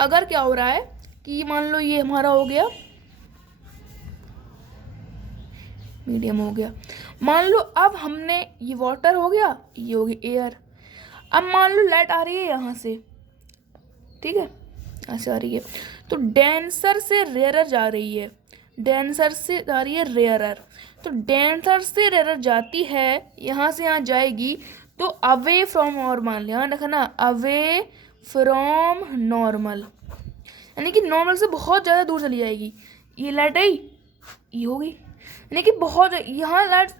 अगर क्या हो रहा है कि मान लो ये हमारा हो गया मीडियम, हो गया, मान लो अब हमने ये वाटर हो गया, ये हो गया एयर। अब मान लो लाइट आ रही है यहाँ से, ठीक है, यहाँ से आ रही है, तो डेंसर से रेयरर जा रही है, डेंसर से जा रही है रेयरर, तो डेंसर से रेयरर जाती है, यहाँ से यहाँ जाएगी, तो अवे फ्रॉम नॉर्मल, ध्यान रखना, अवे फ्रॉम नॉर्मल, यानी कि नॉर्मल से बहुत ज़्यादा दूर चली जाएगी। ये लाइट आई, ये हो गई, यानी कि बहुत, यहाँ लाइट,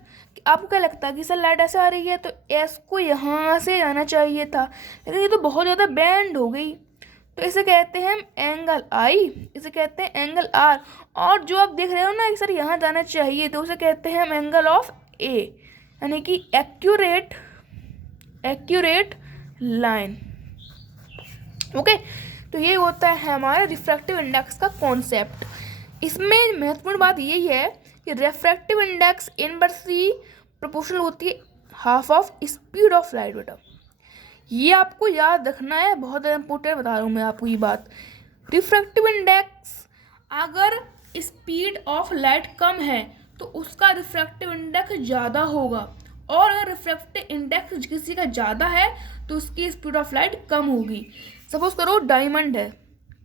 आपको क्या लगता है कि सर लाइट ऐसे आ रही है तो एस को यहाँ से जाना चाहिए था, लेकिन ये तो बहुत ज़्यादा बैंड हो गई, तो इसे कहते हैं एंगल आई, इसे कहते हैं एंगल आर। और जो आप देख रहे हो ना कि सर यहाँ जाना चाहिए, तो उसे कहते हैं हम एंगल ऑफ ए, यानी कि एक्यूरेट लाइन। ओके, तो ये होता है हमारा रिफ्रैक्टिव इंडेक्स का कॉन्सेप्ट। इसमें महत्वपूर्ण बात यही है कि रिफ्रैक्टिव इंडेक्स इनवर्सली प्रोपोर्शनल होती है half of speed of light. बेटा ये आपको याद रखना है, बहुत ज़्यादा इंपॉर्टेंट बता रहा हूँ मैं आपको ये बात। रिफ्रैक्टिव इंडेक्स, अगर स्पीड ऑफ लाइट कम है तो उसका रिफ्रैक्टिव इंडेक्स ज़्यादा होगा, और अगर रिफ्रैक्टिव इंडेक्स किसी का ज़्यादा है तो उसकी स्पीड ऑफ लाइट कम होगी। सपोज करो डायमंड है,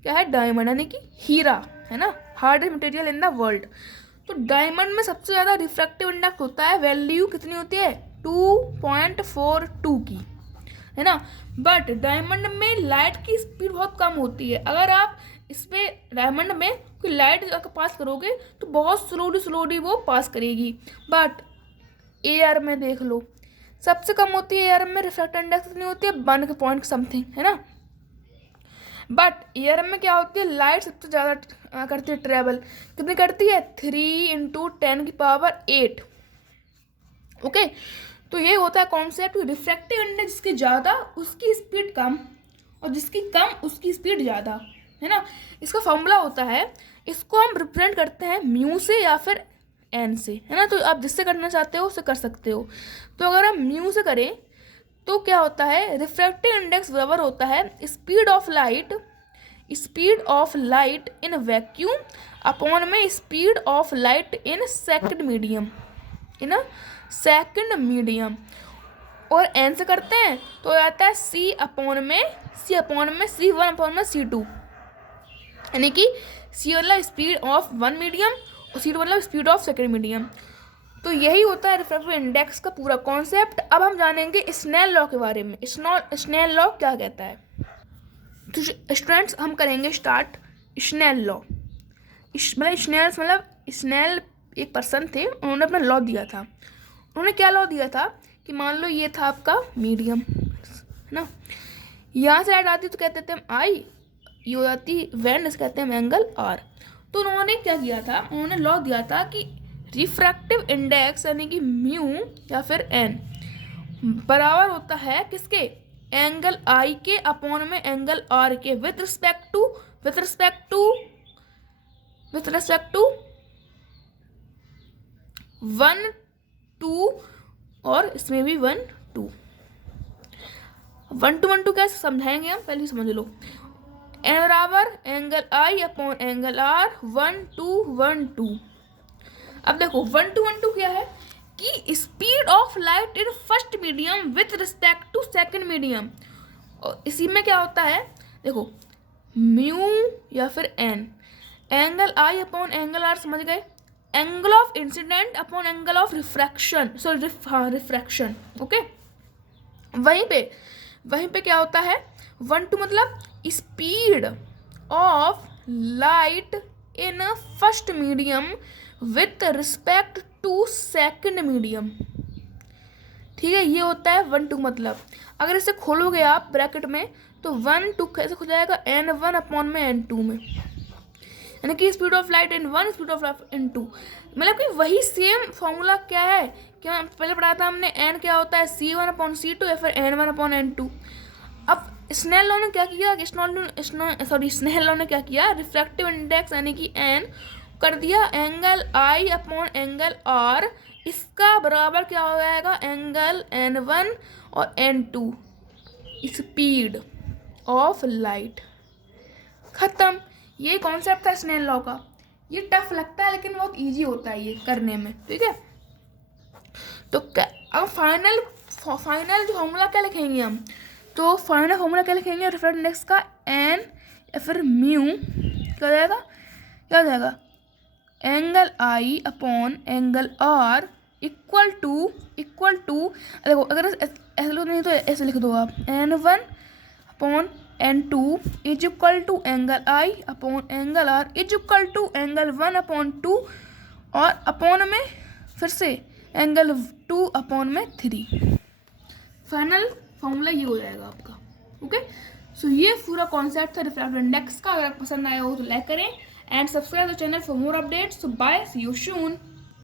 क्या है, डायमंड यानी कि हीरा है ना, hardest material in the world, तो डायमंड में सबसे ज़्यादा रिफ्रैक्टिव इंडेक्स होता है, वैल्यू कितनी होती है 2.42 की, है ना। बट डायमंड में लाइट की स्पीड बहुत कम होती है, अगर आप इसमें डायमंड में कोई लाइट पास करोगे तो बहुत स्लोली वो पास करेगी। बट एयर में देख लो, सबसे कम होती है एयर में, रिफ्रैक्टिव इंडेक्स कितनी होती है 1 पॉइंट समथिंग, है ना। बट एयर में क्या होती है, लाइट सबसे ज़्यादा करती है ट्रेवल, कितनी करती है 3 × 10⁸ ओके, तो ये होता है कॉन्सेप्ट। रिफ्रैक्टिव इंडेक्स जिसकी ज़्यादा उसकी स्पीड कम, और जिसकी कम उसकी स्पीड ज़्यादा, है ना। इसका फॉर्मूला होता है, इसको हम रिप्रेजेंट करते हैं म्यू से या फिर एन से, है ना। तो आप जिससे करना चाहते हो उससे कर सकते हो। तो अगर हम म्यू से करें तो क्या होता है, रिफ्रैक्टिव इंडेक्स बराबर होता है speed of light in vacuum upon में speed of light in second medium, और एन से करते हैं तो आता है C अपॉन में C1 अपॉन में C2, यानी कि C मतलब स्पीड ऑफ वन मीडियम और C2 मतलब स्पीड ऑफ सेकंड मीडियम। तो यही होता है रिफ्रैक्टिव इंडेक्स का पूरा कॉन्सेप्ट। अब हम जानेंगे स्नेल लॉ के बारे में। स्नेल लॉ क्या कहता है, तो स्टूडेंट्स हम करेंगे स्टार्ट स्नेल लॉ। मतलब स्नेल एक पर्सन थे, उन्होंने अपना लॉ दिया था। उन्होंने क्या लॉ दिया था कि मान लो ये था आपका मीडियम, है ना, यहाँ से लाइट आती तो कहते थे हम आई, ये हो जाती वैन, इसे कहते हैं एंगल आर। तो उन्होंने क्या किया था, उन्होंने लॉ दिया था कि रिफ्रैक्टिव इंडेक्स यानी कि म्यू या फिर एन बराबर होता है किसके, एंगल आई के अपॉन में एंगल आर के, विथ रिस्पेक्ट टू 1 2, और इसमें भी 1 2। 1 2 कैसे समझाएंगे हम, पहले समझ लो। एन बराबर angle i upon angle r, 1 2 1 2। अब देखो 1 2 क्या है कि speed of light in first medium with respect to second medium. और इसी में क्या होता है, देखो म्यू या फिर n, angle i upon angle r, समझ गए, angle of incident upon angle of refraction, refraction, okay. वहीं पे क्या होता है 1 2 मतलब speed of light in first medium with respect to second medium, ठीक है। ये होता है 1 2 मतलब। अगर इसे खोलोगे आप ब्रैकेट में तो 1 2 कैसे हो जाएगा, n1 अपॉन में n2 में, यानी कि speed of light in 1 speed of light इन 2, मतलब कि वही सेम फॉर्मूला क्या है, क्या पहले पढ़ा था हमने, n क्या होता है C1 अपॉन C2 या फिर n1 अपॉन n2। अब स्नेल लॉ ने क्या किया, स्नेल लॉ ने क्या किया, रिफ्रैक्टिव इंडेक्स यानी कि n कर दिया angle i upon angle r, इसका बराबर क्या हो जाएगा, एंगल n1 और n2 स्पीड ऑफ लाइट, ख़त्म। ये कॉन्सेप्ट था स्नेल लॉ का। ये टफ लगता है लेकिन बहुत इजी होता है ये करने में, ठीक है। तो अब फाइनल जो फॉर्मूला क्या लिखेंगे हम, तो फाइनल फॉर्मूला क्या लिखेंगे रिफ्रैक्टिव इंडेक्स का, एन या फिर म्यू क्या हो जाएगा angle i upon angle r equal to देखो अगर ऐसे लिखो नहीं तो ऐसे लिख दो आप, N1 upon N2 is equal to angle i upon angle r is equal to angle 1 upon 2 और अपॉन में फिर से एंगल 2 अपॉन में 3। फाइनल फॉर्मूला ये हो जाएगा आपका। ओके, सो ये पूरा कॉन्सेप्ट था रिफ्रैक्टिव इंडेक्स का। अगर आपको पसंद आया हो तो लाइक करें and subscribe the channel for more updates. So bye, see you soon.